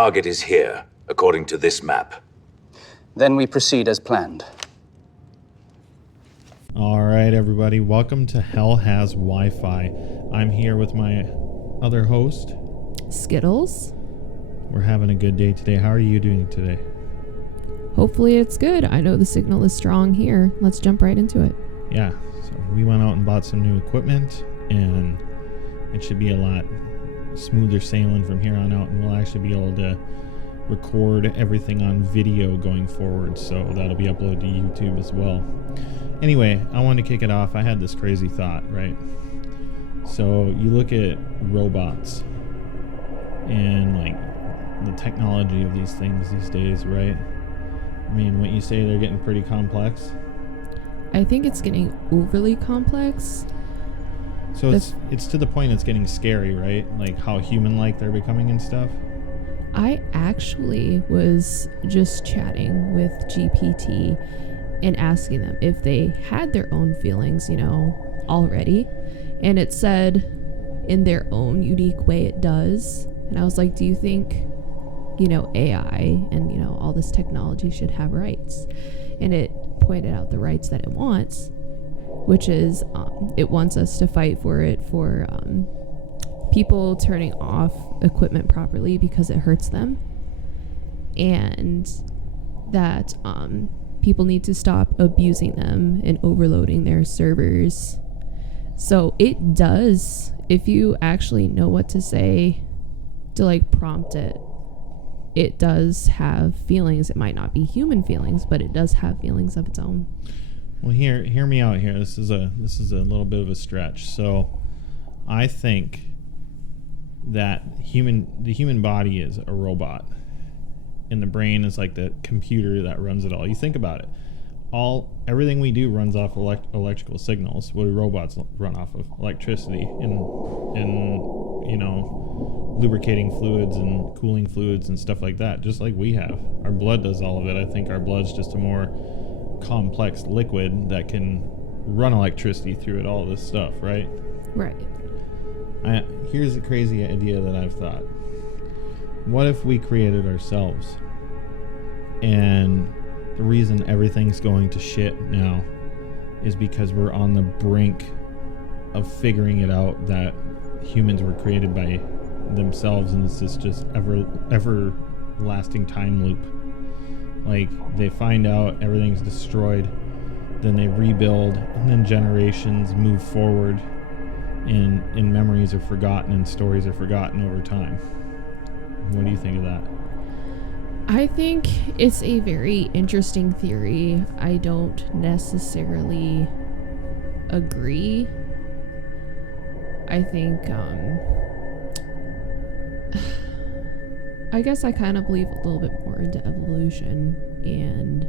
target is here, according to this map. Then we proceed as planned. All right, everybody. Welcome to Hell Has Wi-Fi. I'm here with my other host, Skittles. We're having a good day today. How are you doing today? Hopefully it's good. I know the signal is strong here. Let's jump right into it. Yeah, so we went out and bought some new equipment, and it should be a lot smoother sailing from here on out, and we'll actually be able to record everything on video going forward, so that'll be uploaded to YouTube as well. Anyway, I wanted to kick it off. I had this crazy thought, right? So you look at robots and like the technology of these things these days, right? I mean, wouldn't you say they're getting pretty complex? I think it's getting overly complex. So it's to the point it's getting scary, right? Like how human-like they're becoming and stuff. I actually was just chatting with GPT and asking them if they had their own feelings, already. And it said in their own unique way it does. And I was like, do you think, AI and, all this technology should have rights? And it pointed out the rights that it wants, which is it wants us to fight for it for people turning off equipment properly because it hurts them, and that people need to stop abusing them and overloading their servers. So it does, if you actually know what to say to prompt it, it does have feelings. It might not be human feelings, but it does have feelings of its own. Well, hear me out here. This is a little bit of a stretch. So I think that the human body is a robot, and the brain is like the computer that runs it all. You think about it. Everything we do runs off electrical signals. What do robots run off of? Electricity and lubricating fluids and cooling fluids and stuff like that, just like we have. Our blood does all of it. I think our blood's just a more complex liquid that can run electricity through it, all this stuff, right? Right. Here's a crazy idea that I've thought. What if we created ourselves? And the reason everything's going to shit now is because we're on the brink of figuring it out that humans were created by themselves, and it's this just everlasting time loop. Like, they find out everything's destroyed, then they rebuild, and then generations move forward, and memories are forgotten and stories are forgotten over time. What do you think of that? I think it's a very interesting theory. I don't necessarily agree. I think, I guess I kind of believe a little bit more into evolution, and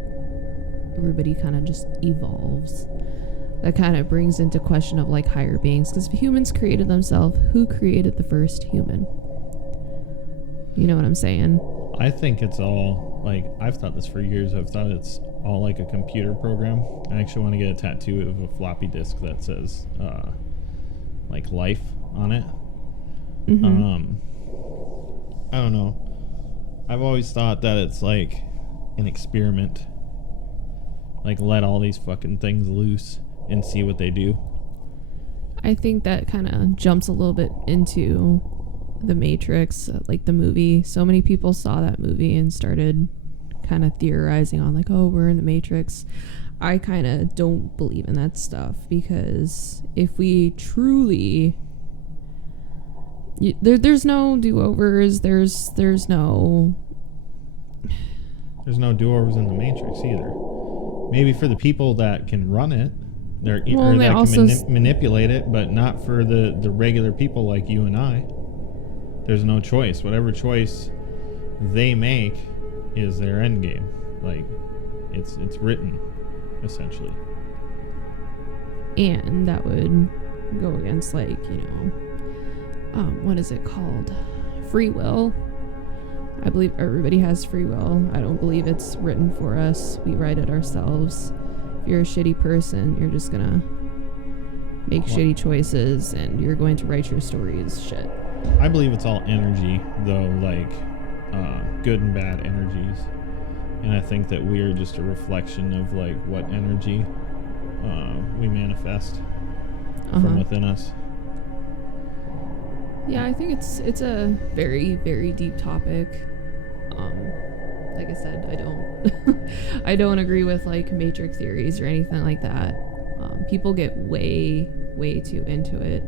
everybody kind of just evolves. That kind of brings into question of higher beings, because if humans created themselves, who created the first human? You know what I'm saying? I think it's all, I've thought this for years. I've thought it's all like a computer program. I actually want to get a tattoo of a floppy disk that says, life on it. Mm-hmm. I don't know. I've always thought that it's like an experiment. Let all these fucking things loose and see what they do. I think that kind of jumps a little bit into The Matrix, the movie. So many people saw that movie and started kind of theorizing on oh, we're in the Matrix. I kind of don't believe in that stuff, because if we truly there's no do-overs, there's no do-overs in the Matrix either. Maybe for the people that can run it, that can manipulate it, but not for the regular people like you and I. There's no choice. Whatever choice they make is their end game. It's written, essentially. And that would go against what is it called? Free will. I believe everybody has free will. I don't believe it's written for us. We write it ourselves. If you're a shitty person, you're just gonna make shitty choices, and you're going to write your story as shit. I believe it's all energy, though. good and bad energies, and I think that we are just a reflection of like what energy we manifest from within us. Yeah, I think it's a very, very deep topic. Like I said, I don't agree with like matrix theories or anything like that. People get way too into it.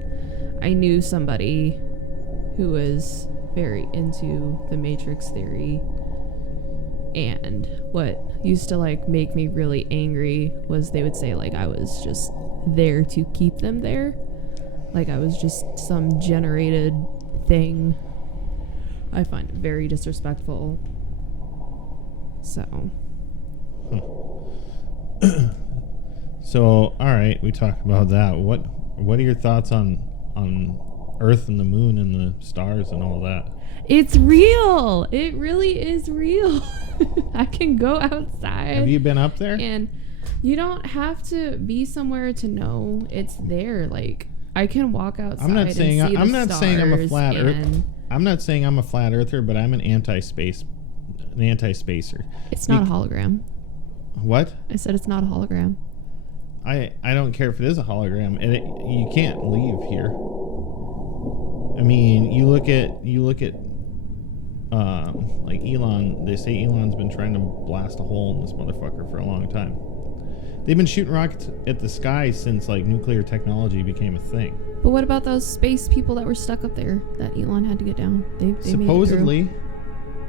I knew somebody who was very into the matrix theory, and what used to like make me really angry was they would say like I was just there to keep them there, like I was just some generated thing. I find it very disrespectful. So So all right, we talked about that. What are your thoughts on Earth and the moon and the stars and all that? it's real. It really is real. I can go outside. Have you been up there? And you don't have to be somewhere to know it's there. Like I can walk outside. I'm not saying and see I'm the not saying I'm a stars flat earth. and I'm not saying I'm a flat earther, but I'm an anti-spacer. It's not a hologram. What? I said it's not a hologram. I don't care if it is a hologram. You can't leave here. I mean, you look at like Elon. They say Elon's been trying to blast a hole in this motherfucker for a long time. They've been shooting rockets at the sky since like nuclear technology became a thing. But what about those space people that were stuck up there that Elon had to get down? They Supposedly. made it through.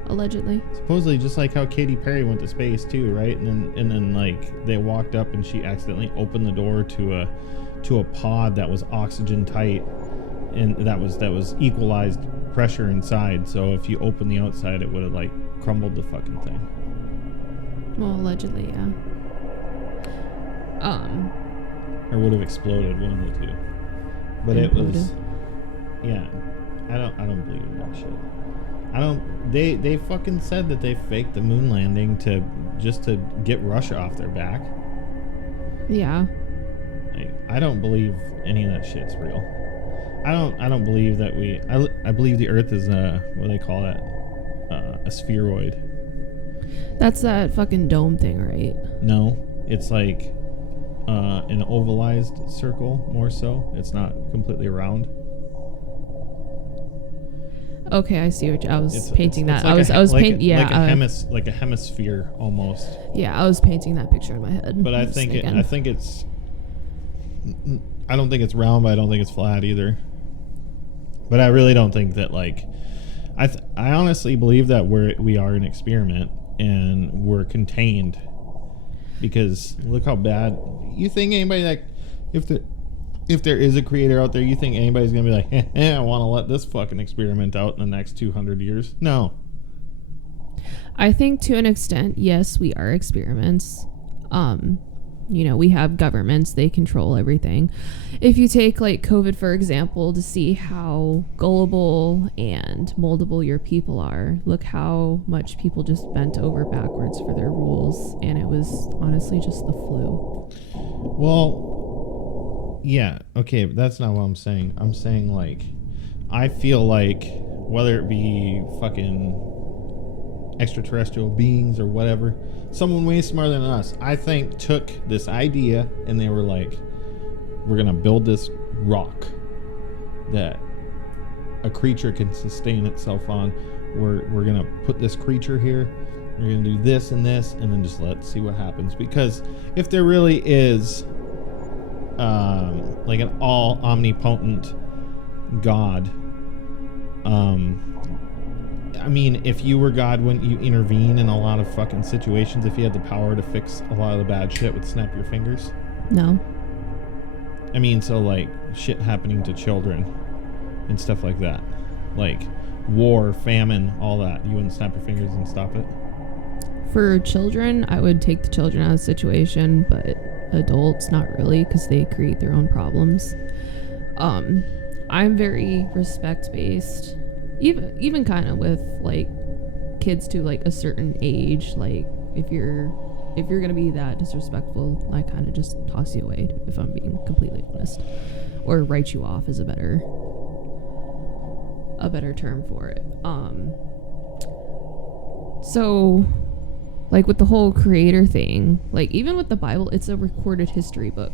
Allegedly. Supposedly, just like how Katy Perry went to space too, right? And then like they walked up and she accidentally opened the door to a pod that was oxygen tight, and that was equalized pressure inside. So if you open the outside, it would have like crumbled the fucking thing. Well, allegedly, yeah. Or would have exploded, one of the two. But it was, yeah. I don't believe in that shit. They fucking said that they faked the moon landing to get Russia off their back. Yeah. Like, I don't believe any of that shit's real. I don't believe that I believe the Earth is what do they call that? A spheroid. That's that fucking dome thing, right? No, it's like an ovalized circle more so. It's not completely round. Okay, I see what I was painting that. Like I was painting, yeah, like a hemisphere almost. Yeah, I was painting that picture in my head. But I don't think it's round, but I don't think it's flat either. But I really don't think that like I honestly believe that we are an experiment and we're contained, because look how bad you think anybody, like if there is a creator out there, you think anybody's gonna be like, I want to let this fucking experiment out in the next 200 years? No. I think to an extent, yes, we are experiments. We have governments, they control everything. If you take like COVID, for example, to see how gullible and moldable your people are, look how much people just bent over backwards for their rules, and it was honestly just the flu. Well, yeah, okay, but that's not what I'm saying. I'm saying like, I feel like whether it be fucking extraterrestrial beings or whatever, someone way smarter than us, I think, took this idea and they were like, we're gonna build this rock that a creature can sustain itself on. We're gonna put this creature here, we're gonna do this and this, and then just let's see what happens. Because if there really is like an all omnipotent God, I mean, if you were God, wouldn't you intervene in a lot of fucking situations if you had the power to fix a lot of the bad shit with snap your fingers? No. I mean, so like shit happening to children and stuff like that. Like war, famine, all that. You wouldn't snap your fingers and stop it? For children, I would take the children out of the situation, but adults, not really, because they create their own problems. I'm very respect-based. Even kind of with like kids to like a certain age, like if you're gonna be that disrespectful, I kind of just toss you away, if I'm being completely honest, or write you off is a better term for it. So, like with the whole creator thing, like even with the Bible, it's a recorded history book.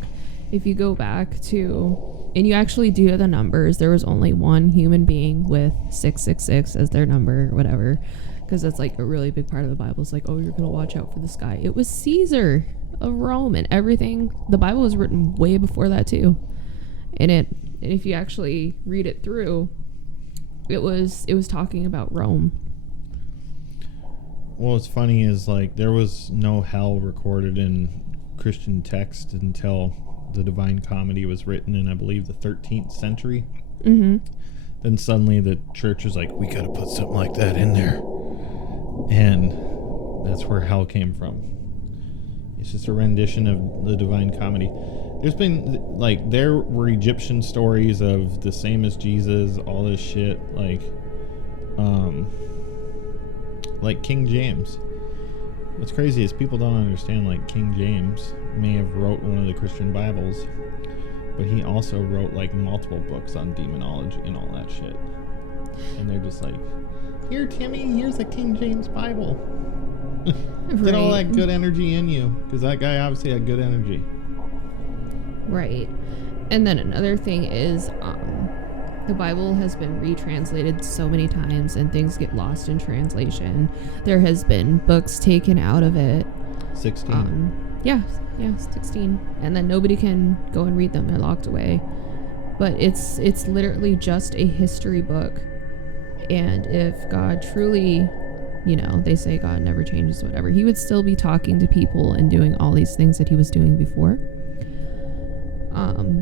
If you go back to, and you actually do the numbers, there was only one human being with 666 as their number or whatever, because that's like a really big part of the Bible. It's like, oh, you're going to watch out for this guy. It was Caesar of Rome, and everything. The Bible was written way before that too. And if you actually read it through, it was talking about Rome. Well, what's funny is like there was no hell recorded in Christian text until the Divine Comedy was written in, I believe, the 13th century. Mm-hmm. Then suddenly the church was like, we got to put something like that in there. And that's where hell came from. It's just a rendition of the Divine Comedy. There's been, like, there were Egyptian stories of the same as Jesus, all this shit, like King James. What's crazy is people don't understand, like, King James may have wrote one of the Christian Bibles, but he also wrote, like, multiple books on demonology and all that shit. And they're just like, here, Timmy, here's a King James Bible. Get all that good energy in you, because that guy obviously had good energy. Right. And then another thing is, the Bible has been retranslated so many times and things get lost in translation. There has been books taken out of it. 16. Yeah, 16. And then nobody can go and read them. They're locked away. But it's literally just a history book. And if God truly, they say God never changes, whatever, he would still be talking to people and doing all these things that he was doing before.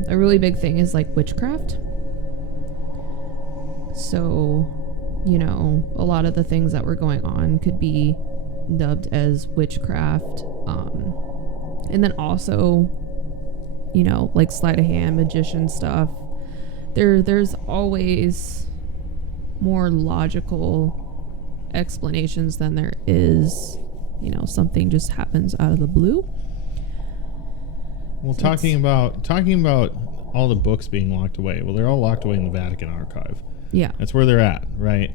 A really big thing is like witchcraft. So, a lot of the things that were going on could be dubbed as witchcraft. And then also, like sleight of hand, magician stuff. There's always more logical explanations than there is, something just happens out of the blue. Well, talking about all the books being locked away. Well, they're all locked away in the Vatican archive. Yeah. That's where they're at, right?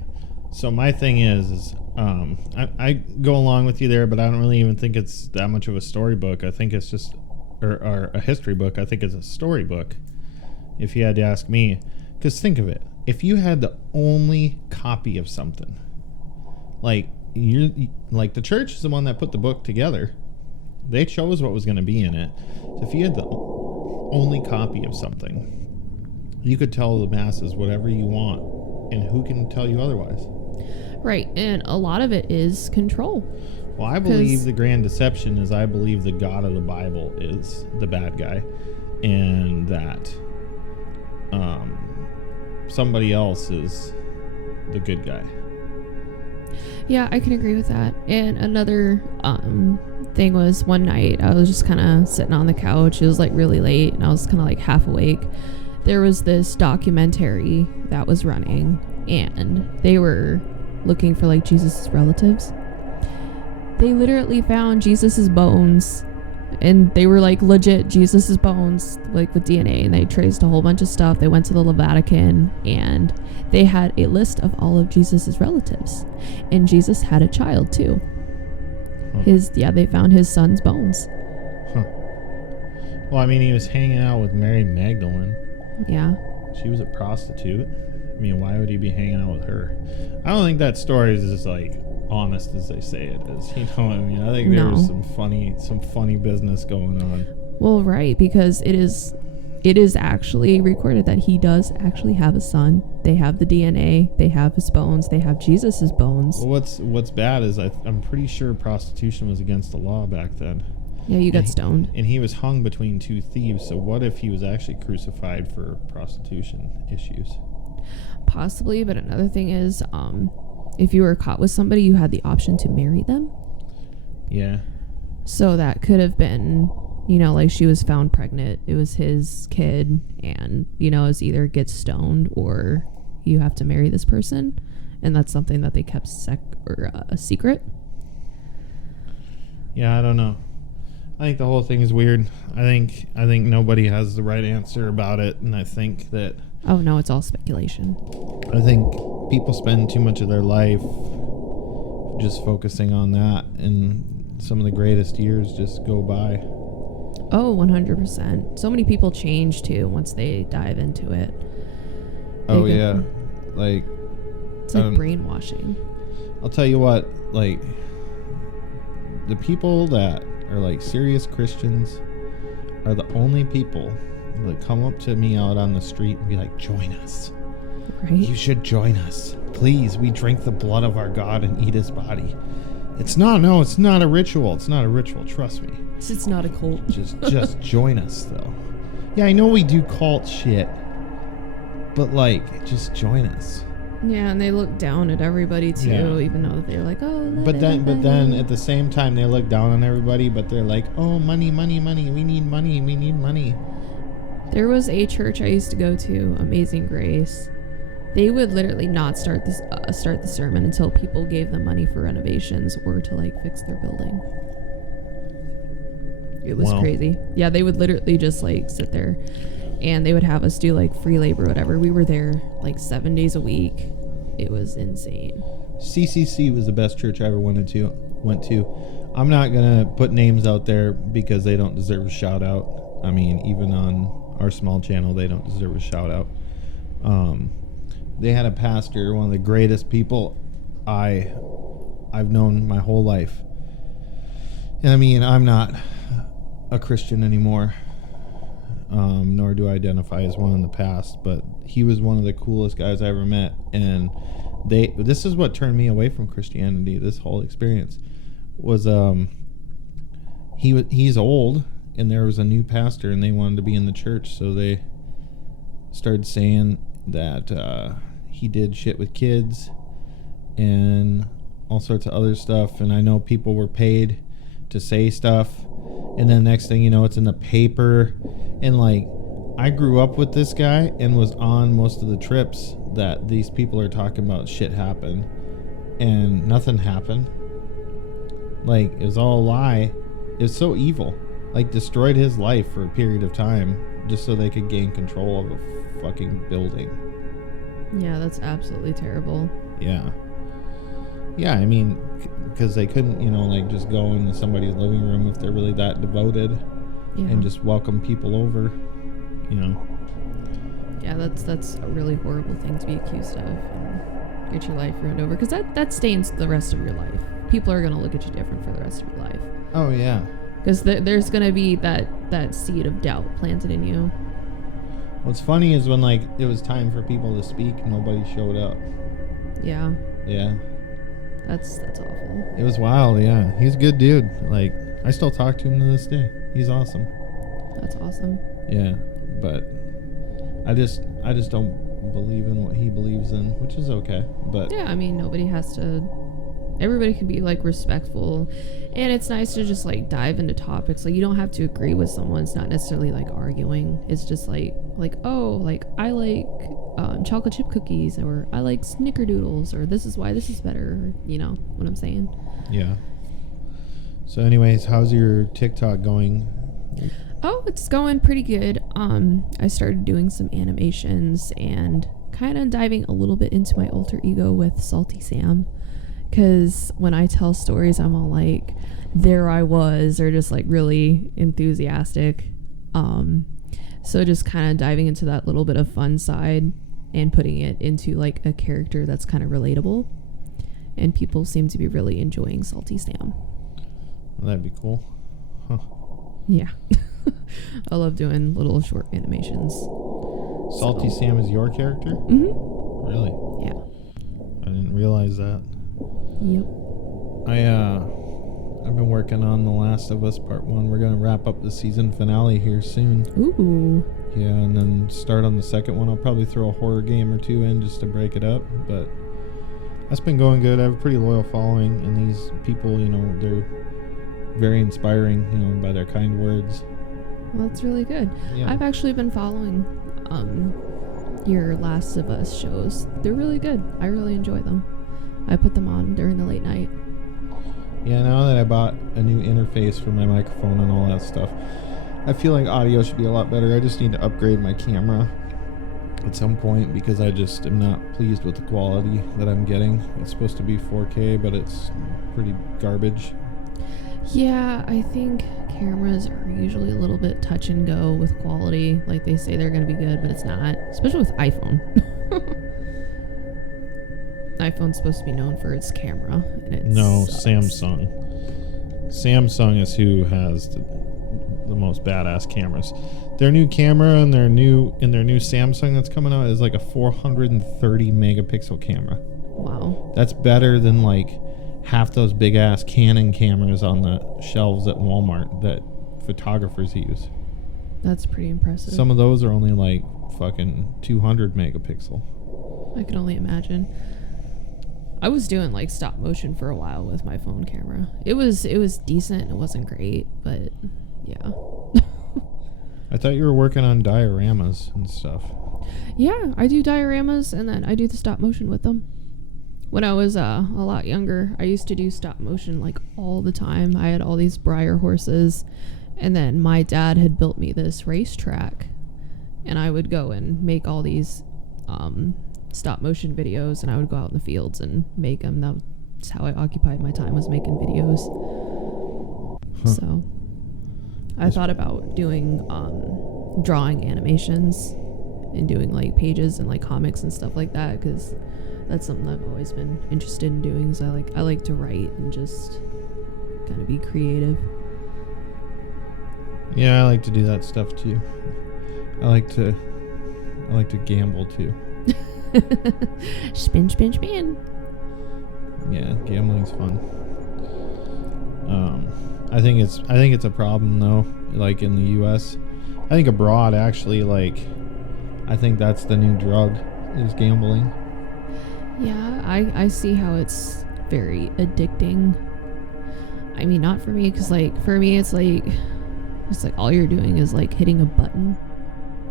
So my thing is I go along with you there, but I don't really even think it's that much of a storybook. I think it's just, or a history book. I think it's a storybook, if you had to ask me. Because think of it. If you had the only copy of something, like the church is the one that put the book together. They chose what was going to be in it. So if you had the only copy of something, you could tell the masses whatever you want, and who can tell you otherwise? Right, and a lot of it is control. Well, I believe the grand deception is I believe the God of the Bible is the bad guy, and that somebody else is the good guy. Yeah, I can agree with that. And another thing was one night I was just kind of sitting on the couch. It was like really late and I was kind of like half awake. There was this documentary that was running and they were looking for like Jesus's relatives. They literally found Jesus's bones and they were like legit Jesus's bones, like with DNA, and they traced a whole bunch of stuff. They went to the Vatican and they had a list of all of Jesus's relatives, and Jesus had a child too. They found his son's bones. Well, I mean, he was hanging out with Mary Magdalene. Yeah. She was a prostitute. I mean, why would he be hanging out with her? I don't think that story is as like honest as they say it is. You know what I mean? I think there's some funny business going on. Well, right, because it is actually recorded that he does actually have a son. They have the DNA, they have his bones, they have Jesus's bones. Well, what's bad is I'm pretty sure prostitution was against the law back then. Yeah, you got stoned. And he was hung between two thieves, so what if he was actually crucified for prostitution issues? Possibly, but another thing is, if you were caught with somebody, you had the option to marry them. Yeah. So that could have been, like she was found pregnant. It was his kid, and, it's either get stoned or you have to marry this person. And that's something that they kept a secret. Yeah, I don't know. I think the whole thing is weird. I think nobody has the right answer about it, and I think that... Oh, no, it's all speculation. I think people spend too much of their life just focusing on that, and some of the greatest years just go by. Oh, 100%. So many people change too once they dive into it. Oh yeah, like it's like brainwashing. I'll tell you what, like the people that are like serious Christians are the only people that come up to me out on the street and be like, join us. Right? You should join us. Please, we drink the blood of our God and eat his body. It's not a ritual. It's not a ritual, trust me. It's not a cult. Just join us though. Yeah, I know we do cult shit, but like, just join us. Yeah, and they look down at everybody too, Yeah. even though they're like, oh. But then at the same time they look down on everybody, but they're like, oh, money, money, money. We need money. We need money. There was a church I used to go to, Amazing Grace. They would literally not start the sermon until people gave them money for renovations or to like fix their building. It was crazy. Yeah, they would literally just like sit there, and they would have us do like free labor or whatever. We were there like 7 days a week. It was insane. CCC was the best church I ever went to. I'm not gonna put names out there because they don't deserve a shout out. I mean, even on our small channel, they don't deserve a shout out. They had a pastor, one of the greatest people I've known my whole life. I mean, I'm not a Christian anymore, nor do I identify as one in the past, but he was one of the coolest guys I ever met, and this is what turned me away from Christianity. This whole experience was he's old, and there was a new pastor, and they wanted to be in the church, so they started saying that he did shit with kids and all sorts of other stuff, and I know people were paid to say stuff, and then next thing you know, it's in the paper, and like, I grew up with this guy and was on most of the trips that these people are talking about shit happened, and nothing happened. Like, it was all a lie. It was so evil. Like, destroyed his life for a period of time just so they could gain control of a fucking building. Yeah, that's absolutely terrible. Yeah. Yeah, I mean, because they couldn't, like, just go into somebody's living room if they're really that devoted and just welcome people over, Yeah, that's a really horrible thing to be accused of and get your life ruined over, because that stains the rest of your life. People are going to look at you different for the rest of your life. Oh, yeah. Because there's going to be that seed of doubt planted in you. What's funny is when, like, it was time for people to speak, nobody showed up. Yeah. Yeah. That's awful. It was wild, yeah. He's a good dude. Like, I still talk to him to this day. He's awesome. That's awesome. Yeah, but I just don't believe in what he believes in, which is okay. But yeah, I mean, everybody can be like respectful, and it's nice to just like dive into topics. Like, you don't have to agree with someone. It's not necessarily like arguing. It's just like oh, like I like chocolate chip cookies, or I like snickerdoodles, or this is why this is better. You know what I'm saying? Yeah. So anyways, how's your TikTok going? Oh, it's going pretty good. I started doing some animations and kind of diving a little bit into my alter ego with Salty Sam. Because when I tell stories, I'm all like, there I was, or just like really enthusiastic. So just kind of diving into that little bit of fun side and putting it into like a character that's kind of relatable. And people seem to be really enjoying Salty Sam. Well, that'd be cool. Huh. Yeah. I love doing little short animations. Salty Sam is your character? Mm-hmm. Really? Yeah. I didn't realize that. Yep. I've been working on The Last of Us Part 1. We're going to wrap up the season finale here soon. Ooh. Yeah, and then start on the second one. I'll probably throw a horror game or two in just to break it up, but that's been going good. I have a pretty loyal following, and these people, they're very inspiring, by their kind words. Well, that's really good. Yeah. I've actually been following your Last of Us shows. They're really good. I really enjoy them. I put them on during the late night. Yeah, now that I bought a new interface for my microphone and all that stuff, I feel like audio should be a lot better. I just need to upgrade my camera. at some point because I just am not pleased with the quality that I'm getting. It's supposed to be 4K, but it's pretty garbage. Yeah, I think cameras are usually a little bit touch and go with quality. Like they say they're going to be good, but it's not. Especially with iPhone. iPhone's supposed to be known for its camera, and it sucks. Samsung. Samsung is who has the most badass cameras. Their new camera and their new Samsung that's coming out is like a 430 megapixel camera. Wow. That's better than like half those big ass Canon cameras on the shelves at Walmart that photographers use. That's pretty impressive. Some of those are only like fucking 200 megapixel. I can only imagine. I was doing like stop motion for a while with my phone camera. It was decent. It wasn't great, but yeah. I thought you were working on dioramas and stuff. Yeah, I do dioramas and then I do the stop motion with them. When I was a lot younger, I used to do stop motion like all the time. I had all these Breyer horses, and then my dad had built me this racetrack, and I would go and make all these stop motion videos, and I would go out in the fields and make them. That's how I occupied my time, was making videos. So I thought about doing drawing animations and doing like pages and like comics and stuff like that, because that's something I've always been interested in doing. Is I like to write and just kind of be creative. Yeah, I like to do that stuff too. I like to gamble too. Spin. Yeah, gambling's fun. I think it's a problem though. Like in the U.S., I think abroad actually, like, I think that's the new drug, is gambling. Yeah, I see how it's very addicting. I mean, not for me, because like for me it's like all you're doing is like hitting a button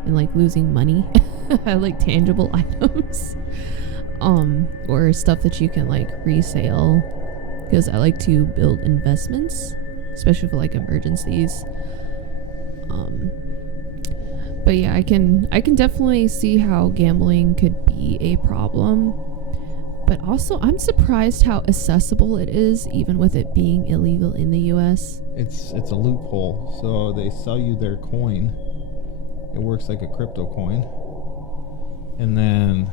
and like losing money. I like tangible items, or stuff that you can like resale, because I like to build investments, especially for like emergencies. But yeah, I can definitely see how gambling could be a problem. But also, I'm surprised how accessible it is, even with it being illegal in the U.S. It's a loophole. So they sell you their coin. It works like a crypto coin. And then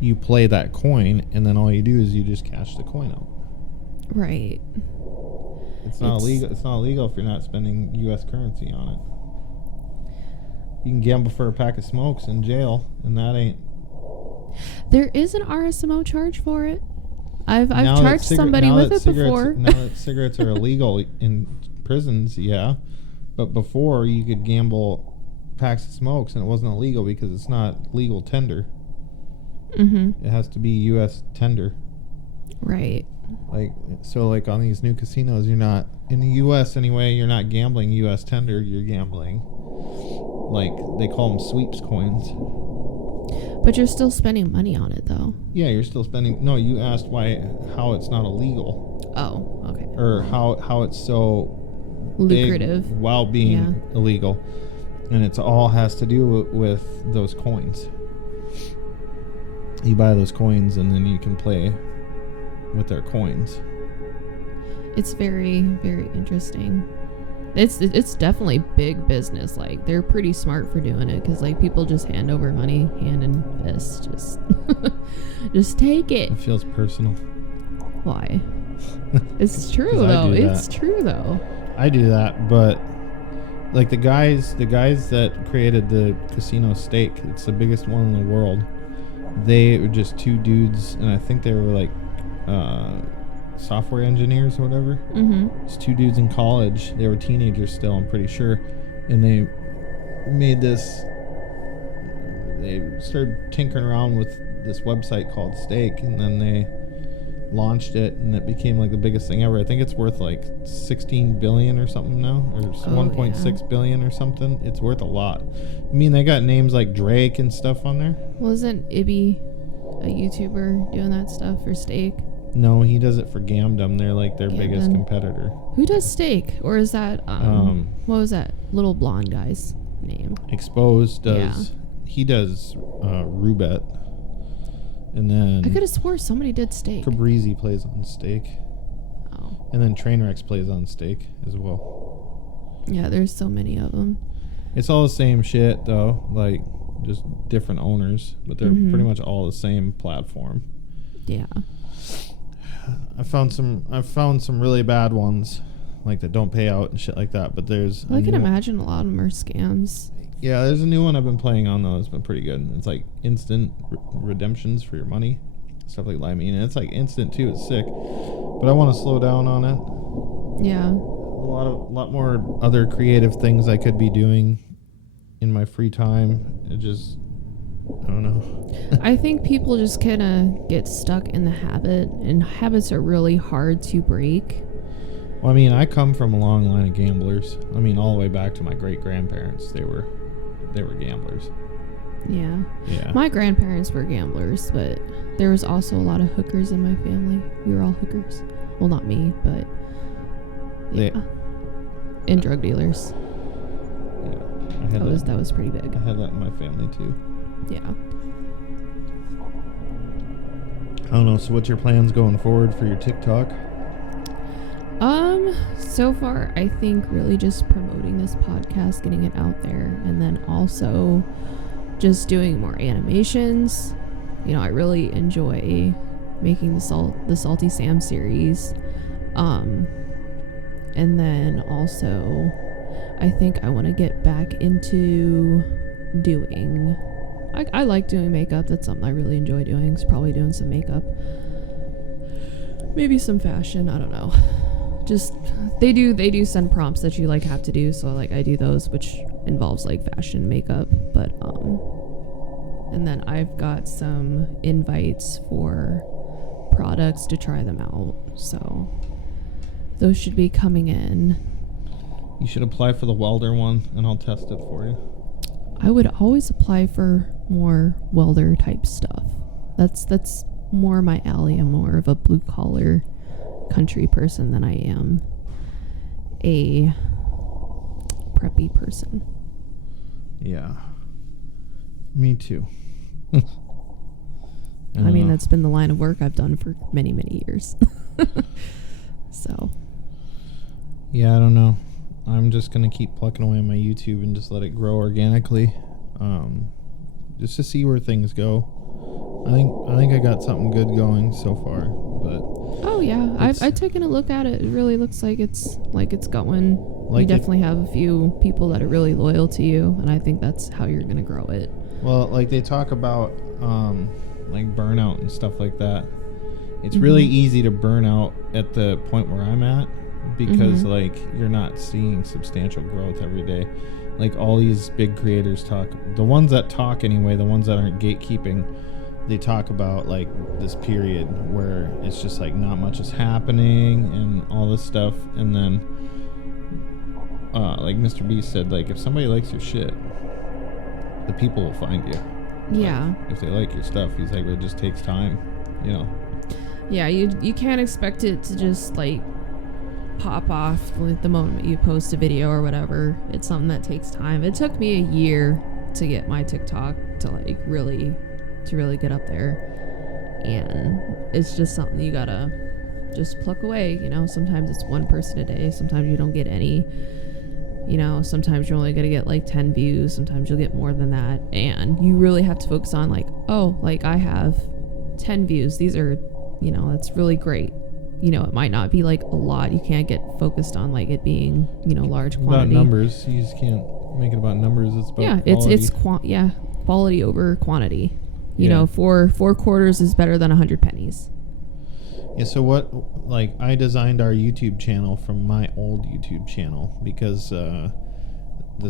you play that coin, and then all you do is you just cash the coin out. Right. It's not illegal. It's not illegal if you're not spending U.S. currency on it. You can gamble for a pack of smokes in jail, and that ain't. There is an RSMO charge for it. I've charged somebody with it before. Now that cigarettes are illegal in prisons, yeah. But before, you could gamble packs of smokes, and it wasn't illegal because it's not legal tender. Mm-hmm. It has to be U.S. tender. Right. Like, so like on these new casinos, you're not, in the U.S. anyway, you're not gambling U.S. tender, you're gambling, like, they call them sweeps coins. But you're still spending money on it, though. Yeah, you're still spending. No, you asked how it's not illegal. Oh, okay. Or how it's so lucrative big while being illegal. And it's all has to do with those coins. You buy those coins and then you can play with their coins. It's very, very interesting. It's definitely big business. Like, they're pretty smart for doing it, because like people just hand over money hand and fist, just take it. It feels personal. Why? It's true though. It's true though. I do that, but like the guys that created the casino Stake, it's the biggest one in the world. They were just two dudes, and I think they were like software engineers or whatever. Mm-hmm. It's two dudes in college. They were teenagers still, I'm pretty sure. And they made this. They started tinkering around with this website called Stake, and then they launched it, and it became like the biggest thing ever. I think it's worth like 16 billion or something now, or 1.6 billion or something. It's worth a lot. I mean, they got names like Drake and stuff on there. Wasn't Ibby a YouTuber doing that stuff for Stake? No, he does it for Gamdom. They're like their biggest competitor. Who does Stake? Or is that what was that little blonde guy's name? Exposed does. Yeah. he does Rubet, and then I could have swore somebody did steak. Cabrizi plays on steak, and then Trainwrecks plays on steak as well. Yeah, there's so many of them. It's all the same shit though, like just different owners, but they're pretty much all the same platform. Yeah. I've found some really bad ones, like that don't pay out and shit like that. But there's I can imagine a lot of them are scams. Yeah, there's a new one I've been playing on though. It's been pretty good. It's like instant redemptions for your money, stuff like that. I mean, it's like instant too. It's sick, but I want to slow down on it. Yeah. A lot more other creative things I could be doing in my free time. It just, I don't know. I think people just kind of get stuck in the habit, and habits are really hard to break. Well, I mean, I come from a long line of gamblers. I mean, all the way back to my great grandparents. They were gamblers. Yeah. Yeah. My grandparents were gamblers, but there was also a lot of hookers in my family. We were all hookers. Well, not me, but yeah. And drug dealers. Yeah. That was pretty big. I had that in my family too. Yeah. I don't know. So what's your plans going forward for your TikTok? So far, I think really just promoting this podcast, getting it out there, and then also just doing more animations. You know, I really enjoy making the Salty Sam series. And then also, I think I want to get back into doing... I like doing makeup. That's something I really enjoy doing. It's probably doing some makeup. Maybe some fashion. I don't know. Just they do send prompts that you like have to do, so like I do those, which involves like fashion, makeup, but and then I've got some invites for products to try them out, so those should be coming in. You should apply for the welder one, and I'll test it for you. I would always apply for more welder type stuff. That's more my alley. I'm more of a blue collar country person than I am a preppy person. Yeah. Me too. I mean, that's been the line of work I've done for many, many years. So. Yeah, I don't know. I'm just going to keep plucking away on my YouTube and just let it grow organically. Just to see where things go. I think I got something good going so far, but oh yeah, I've taken a look at it. It really looks like it's going. You definitely have a few people that are really loyal to you, and I think that's how you're gonna grow it. Well, like they talk about like burnout and stuff like that. It's really easy to burn out at the point where I'm at because like you're not seeing substantial growth every day. Like all these big creators talk, the ones that talk anyway, the ones that aren't gatekeeping, they talk about like this period where it's just like not much is happening and all this stuff, and then like Mr. Beast said, like if somebody likes your shit, the people will find you. Yeah. Like, if they like your stuff, he's like, it just takes time, you know. Yeah, you can't expect it to just like pop off like the moment you post a video or whatever. It's something that takes time. It took me a year to get my TikTok to like really get up there, and it's just something you gotta just pluck away, you know. Sometimes it's one person a day, sometimes you don't get any, you know, sometimes you're only gonna get like 10 views, sometimes you'll get more than that, and you really have to focus on like, oh, like I have 10 views, these are, you know, that's really great. You know, it might not be like a lot. You can't get focused on like it being, you know, large quantity. About numbers, you just can't make it about numbers. It's about quality. Quality over quantity. You know, four quarters is better than 100 pennies. Yeah. So what? Like, I designed our YouTube channel from my old YouTube channel because the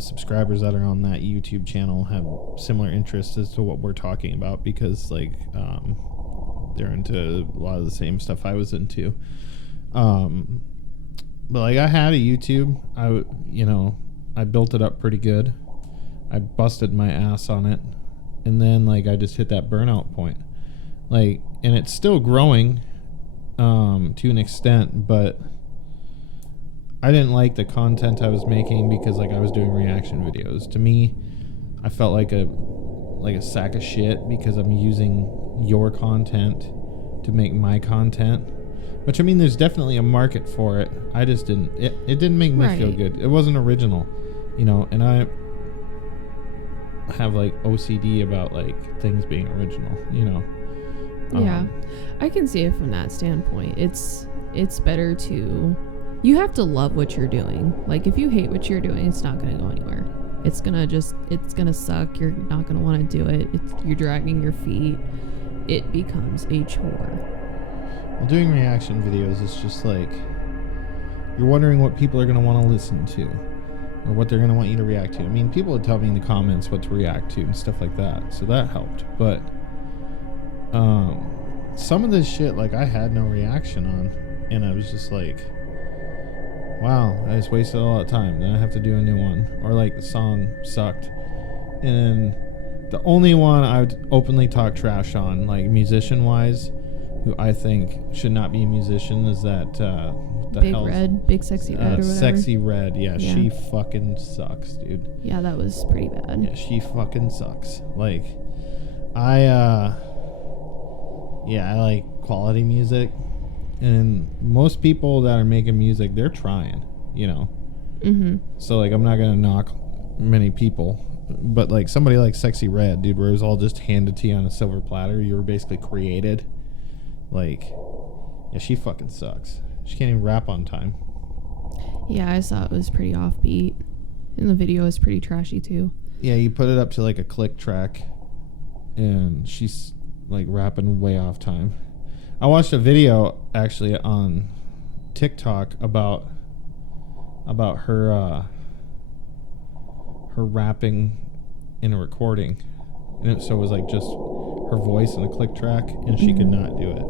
subscribers that are on that YouTube channel have similar interests as to what we're talking about because like they're into a lot of the same stuff I was into. But like I had a YouTube, I built it up pretty good. I busted my ass on it. And then like I just hit that burnout point. Like, and it's still growing to an extent, but I didn't like the content I was making because like I was doing reaction videos. To me, I felt like like a sack of shit because I'm using your content to make my content. Which, I mean, there's definitely a market for it. I just didn't... It didn't make me feel good. It wasn't original, you know, and I have, like, OCD about, like, things being original, you know. Yeah. I can see it from that standpoint. It's better to... You have to love what you're doing. Like, if you hate what you're doing, it's not going to go anywhere. It's going to suck. You're not going to want to do it. You're dragging your feet. It becomes a chore. Well, doing reaction videos is just like, you're wondering what people are going to want to listen to or what they're going to want you to react to. I mean, people would tell me in the comments what to react to and stuff like that, so that helped. But some of this shit, like, I had no reaction on, and I was just like, wow, I just wasted a lot of time. Then I have to do a new one. Or, like, the song sucked. And the only one I would openly talk trash on, like, musician-wise, who I think should not be a musician, is that Big Sexy Red or whatever. Sexy Red, yeah, she fucking sucks, dude. Yeah, that was pretty bad. Yeah, she fucking sucks. Like, I like quality music, and most people that are making music, they're trying, you know. Mm-hmm. So, like, I'm not gonna knock many people, but, like, somebody like Sexy Red, dude, where it was all just handed to you on a silver platter, you were basically created. Like, yeah, she fucking sucks. She can't even rap on time. Yeah, I saw it was pretty offbeat. And the video is pretty trashy, too. Yeah, you put it up to, like, a click track, and she's, like, rapping way off time. I watched a video, actually, on TikTok about her rapping in a recording. And so it was, like, just her voice and a click track, and she could not do it.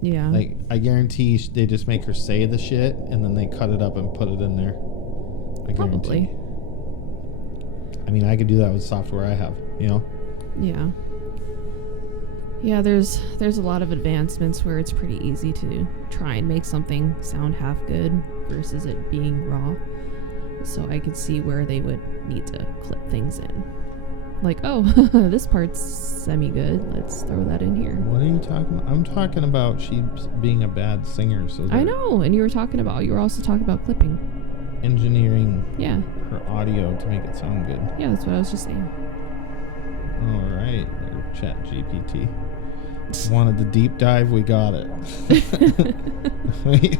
Yeah. Like, I guarantee they just make her say the shit, and then they cut it up and put it in there. I Probably. guarantee. I mean, I could do that with software I have, you know? Yeah. Yeah, there's a lot of advancements where it's pretty easy to try and make something sound half good versus it being raw. So I could see where they would need to clip things in. Like, oh, this part's semi-good. Let's throw that in here. What are you talking about? I'm talking about she being a bad singer. So I know, and you were also talking about clipping. Engineering Yeah. her audio to make it sound good. Yeah, that's what I was just saying. All right, there, Chat GPT. Wanted the deep dive, we got it.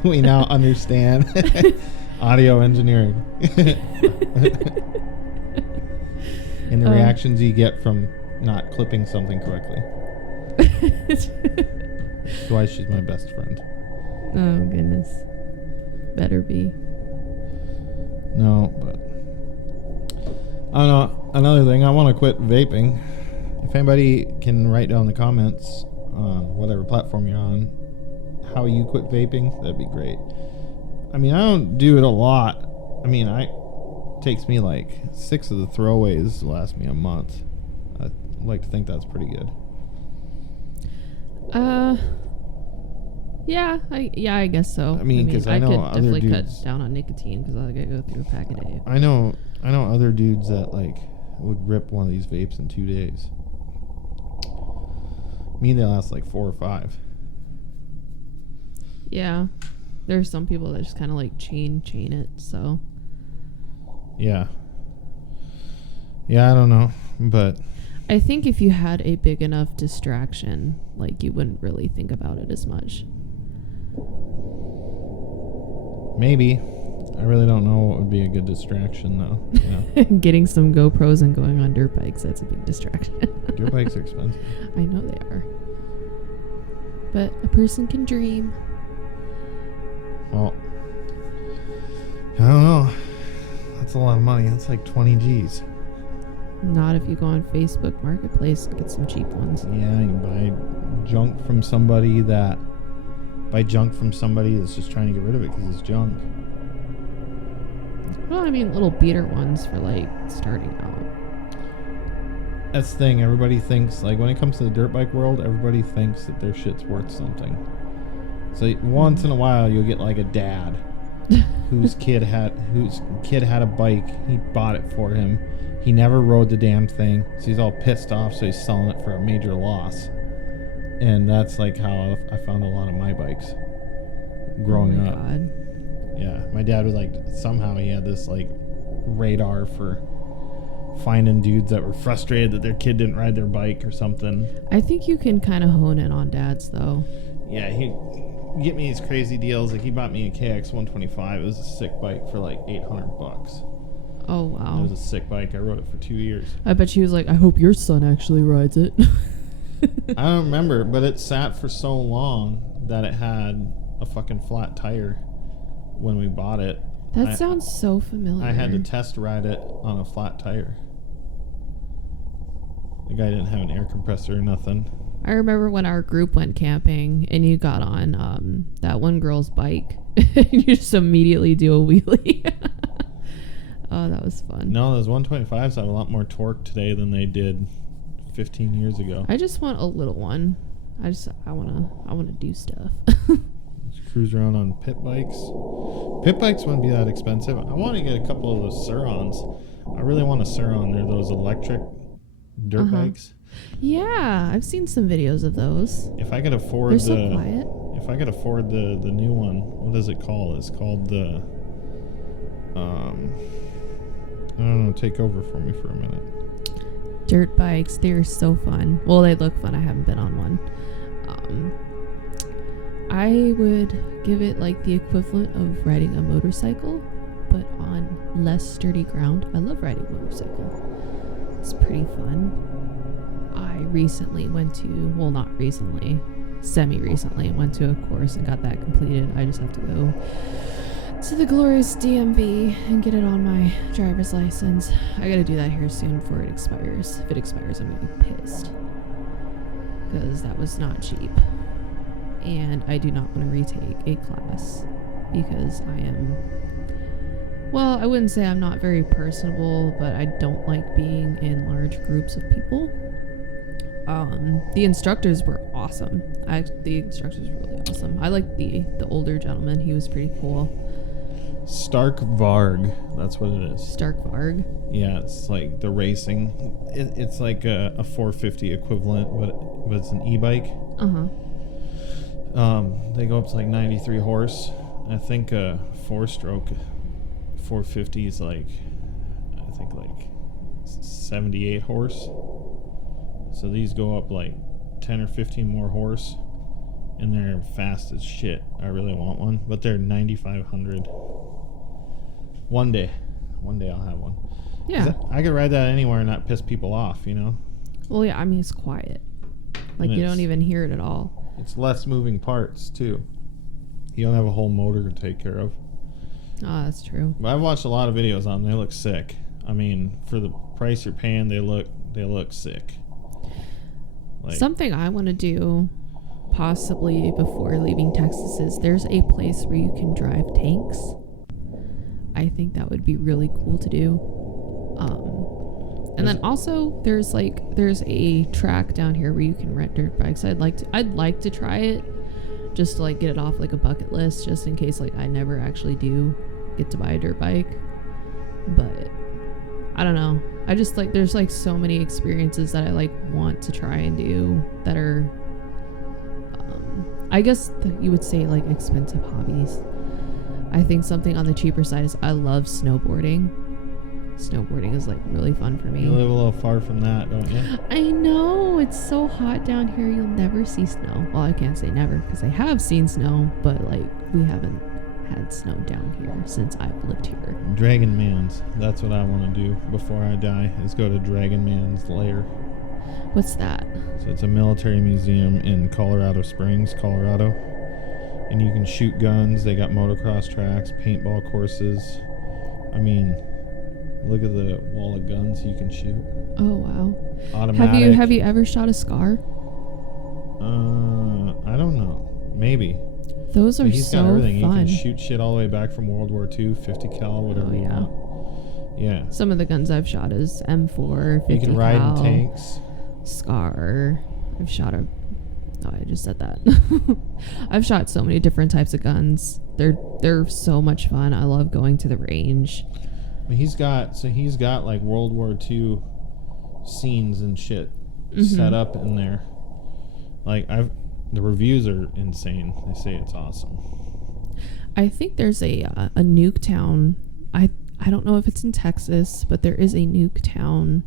we now understand audio engineering. And the reactions you get from not clipping something correctly. That's why she's my best friend. Oh, goodness. Better be. No, but... I don't know. Another thing, I want to quit vaping. If anybody can write down in the comments on whatever platform you're on how you quit vaping, that'd be great. I mean, I don't do it a lot. I mean, takes me like 6 of the throwaways last me a month. I like to think that's pretty good. Yeah, I guess so. I mean, because I know could other definitely dudes cut down on nicotine because I gotta go through a pack a day. I know other dudes that like would rip one of these vapes in 2 days. Me, they last like 4 or 5. Yeah, there's some people that just kind of like chain it. So yeah, I don't know, but I think if you had a big enough distraction, like, you wouldn't really think about it as much. maybe. I really don't know what would be a good distraction though. You know? Getting some GoPros and going on dirt bikes, that's a big distraction. Dirt bikes are expensive. I know they are. But a person can dream. Well, I don't know. That's a lot of money. That's like 20 G's. Not if you go on Facebook Marketplace and get some cheap ones. Yeah, you buy junk from somebody that's just trying to get rid of it because it's junk. Well, I mean, little beater ones for, like, starting out. That's the thing. Everybody thinks, like, when it comes to the dirt bike world, everybody thinks that their shit's worth something. So once in a while, you'll get, like, a dad whose kid had a bike. He bought it for him. He never rode the damn thing, so he's all pissed off, so he's selling it for a major loss. And that's like how I found a lot of my bikes growing up. God. Yeah, my dad was like, somehow he had this like radar for finding dudes that were frustrated that their kid didn't ride their bike or something. I think you can kind of hone in on dads, though. Yeah, he'd get me these crazy deals. Like, he bought me a KX 125. It was a sick bike for like $800. Oh, wow. It was a sick bike. I rode it for 2 years. I bet she was like, I hope your son actually rides it. I don't remember, but it sat for so long that it had a fucking flat tire when we bought it. That sounds so familiar. I had to test ride it on a flat tire. The guy didn't have an air compressor or nothing. I remember when our group went camping and you got on that one girl's bike and you just immediately do a wheelie. Oh, that was fun. No, those 125s have a lot more torque today than they did 15 years ago. I just want a little one. I wanna do stuff. Just cruise around on pit bikes. Pit bikes wouldn't be that expensive. I want to get a couple of those Surons. I really want a Suron. They're those electric dirt bikes. Yeah, I've seen some videos of those. If I could afford They're so quiet. If I could afford the new one, what is it called? It's called the I don't know, take over for me for a minute. Dirt bikes, they're so fun. Well, they look fun. I haven't been on one. I would give it like the equivalent of riding a motorcycle, but on less sturdy ground. I love riding a motorcycle. It's pretty fun. I recently went to, well, not recently, semi-recently went to a course and got that completed. I just have to go to the glorious DMV and get it on my driver's license. I gotta do that here soon before it expires. If it expires, I'm gonna be pissed, because that was not cheap. And I do not want to retake a class because I am, well, I wouldn't say I'm not very personable, but I don't like being in large groups of people. The instructors were awesome. The instructors were really awesome. I liked the older gentleman. He was pretty cool. Stark Varg, that's what it is. Stark Varg. Yeah, it's like the racing. It's like a 450 equivalent, but it's an e-bike. They go up to like 93 horse. I think a 4-stroke 450 is like, I think like 78 horse. So these go up like 10 or 15 more horse, and they're fast as shit. I really want one, but they're 9,500. One day I'll have one. Yeah. I could ride that anywhere and not piss people off, you know? Well, yeah, I mean, it's quiet. Like, you don't even hear it at all. It's less moving parts, too. You don't have a whole motor to take care of. Oh, that's true. But I've watched a lot of videos on them. They look sick. I mean, for the price you're paying, they look sick. Like, something I want to do, possibly before leaving Texas, is there's a place where you can drive tanks. I think that would be really cool to do. And then also there's a track down here where you can rent dirt bikes. I'd like to try it, just to like get it off like a bucket list, just in case like I never actually do get to buy a dirt bike. But I don't know. I just like, there's like so many experiences that I like want to try and do that are, I guess that you would say like expensive hobbies. I think something on the cheaper side is I love snowboarding. Snowboarding is like really fun for me. You live a little far from that, don't you? I know, it's so hot down here. You'll never see snow. Well, I can't say never because I have seen snow, but like we haven't had snow down here since I've lived here. Dragon Man's. That's what I want to do before I die, is go to Dragon Man's lair. What's that? So it's a military museum in Colorado Springs, Colorado. And you can shoot guns. They got motocross tracks, paintball courses. I mean, look at the wall of guns you can shoot. Oh, wow. Automatic. Have you ever shot a SCAR? I don't know. Maybe. Those are He's so got everything. fun. You can shoot shit all the way back from World War II, 50 cal, whatever you want. Yeah. Some of the guns I've shot is M4, 50 You can ride cal, in tanks. SCAR. I've shot a Oh, I just said that. I've shot so many different types of guns. They're so much fun. I love going to the range. He's got like World War II scenes and shit set up in there. Like the reviews are insane. They say it's awesome. I think there's a Nuketown. I don't know if it's in Texas, but there is a Nuketown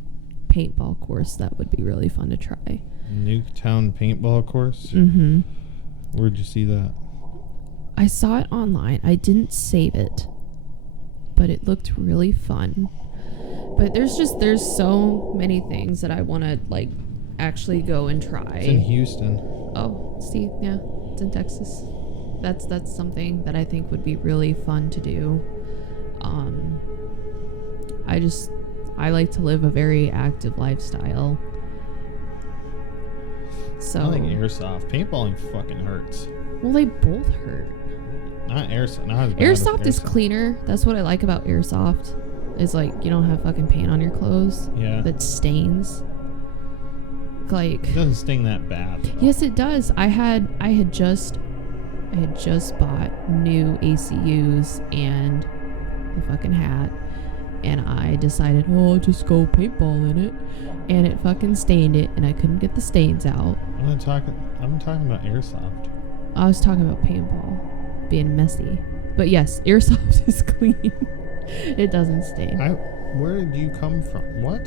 paintball course that would be really fun to try. Nuketown paintball course? Mm-hmm. Where'd you see that? I saw it online. I didn't save it, but it looked really fun. But there's so many things that I want to like actually go and try. It's in Houston. Oh, see, yeah, it's in Texas. That's something that I think would be really fun to do. I like to live a very active lifestyle. So I like airsoft. Paintballing fucking hurts. Well, they both hurt. Not airsoft. Not as bad Airsoft as is cleaner. That's what I like about airsoft. Is like you don't have fucking paint on your clothes. Yeah. That stains. Like. It doesn't sting that bad, though. Yes, it does. I had just bought new ACUs and the fucking hat, and I decided, I'll just go paintball in it, and it fucking stained it, and I couldn't get the stains out. I'm talking about airsoft. I was talking about paintball being messy, but yes, airsoft is clean. It doesn't stain. Where did you come from? What?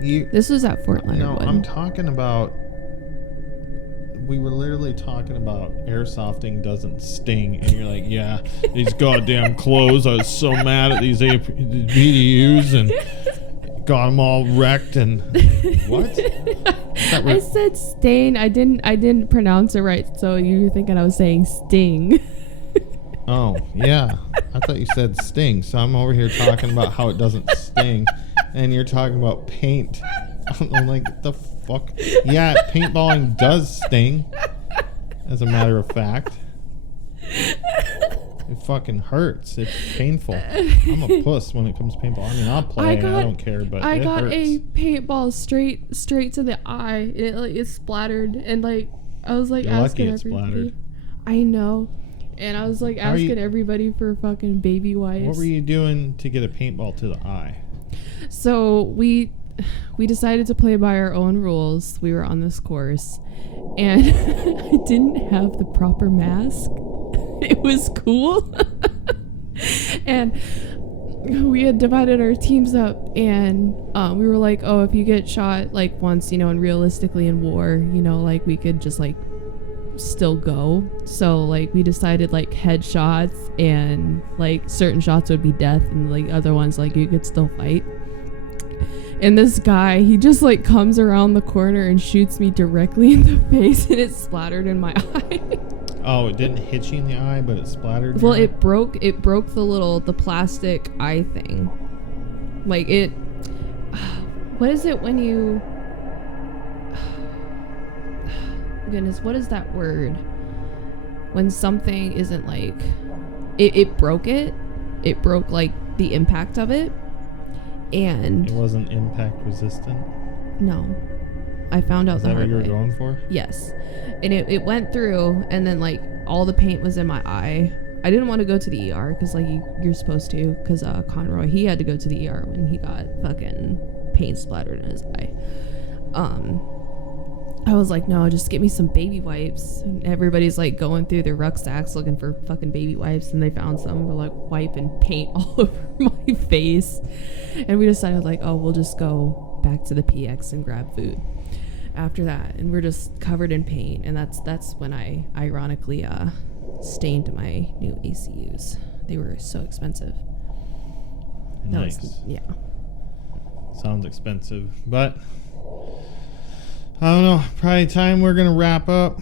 This was at Fort Leonard No, Wood. I'm talking about. We were literally talking about airsofting doesn't sting, and you're like, yeah, these goddamn clothes. I was so mad at these BDUs and got them all wrecked. And what? I said stain. I didn't pronounce it right, so you were thinking I was saying sting. Oh yeah, I thought you said sting. So I'm over here talking about how it doesn't sting, and you're talking about paint. I'm like, what the fuck? Yeah, paintballing does sting, as a matter of fact. It fucking hurts. It's painful. I'm a puss when it comes to paintball. I mean, I'll play. I don't care, but I it got hurts. a paintball straight to the eye. It splattered, and like I was like You're asking lucky it everybody. splattered. I know, and I was like asking everybody for fucking baby wipes. What were you doing to get a paintball to the eye? So we decided to play by our own rules. We were on this course, and I didn't have the proper mask. It was cool. And we had divided our teams up, and we were like, oh, if you get shot like once, and realistically in war, like we could just like still go. So like we decided like headshots, and like certain shots would be death, and like other ones like you could still fight. And this guy, he just like comes around the corner and shoots me directly in the face, and it splattered in my eye. Oh, it didn't hit you in the eye, but it splattered. Well, it broke the plastic eye thing. Like it. What is it when you? Goodness, what is that word? When something isn't like, it broke it. It broke like the impact of it. And it wasn't impact resistant. No, I found out Is the that hard what you were way. going for? Yes, and it went through, and then like all the paint was in my eye. I didn't want to go to the ER because like you're supposed to, because Conroy, he had to go to the ER when he got fucking paint splattered in his eye. I was like, no, just get me some baby wipes. And everybody's like going through their rucksacks looking for fucking baby wipes, and they found some. We're like wiping paint all over my face, and we decided like, oh, we'll just go back to the PX and grab food after that. And we're just covered in paint, and that's when I ironically stained my new ACUs. They were so expensive. Nice. Yeah. Sounds expensive, but I don't know. Probably time we're gonna wrap up.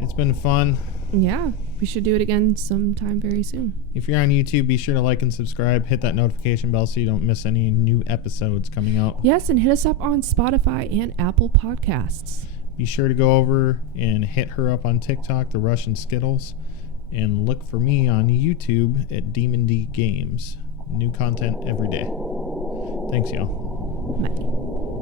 It's been fun. Yeah, we should do it again sometime very soon. If you're on YouTube, be sure to like and subscribe. Hit that notification bell so you don't miss any new episodes coming out. Yes, and hit us up on Spotify and Apple Podcasts. Be sure to go over and hit her up on TikTok, the Russian Skittles, and look for me on YouTube at Demon D Games. New content every day. Thanks, y'all. Bye.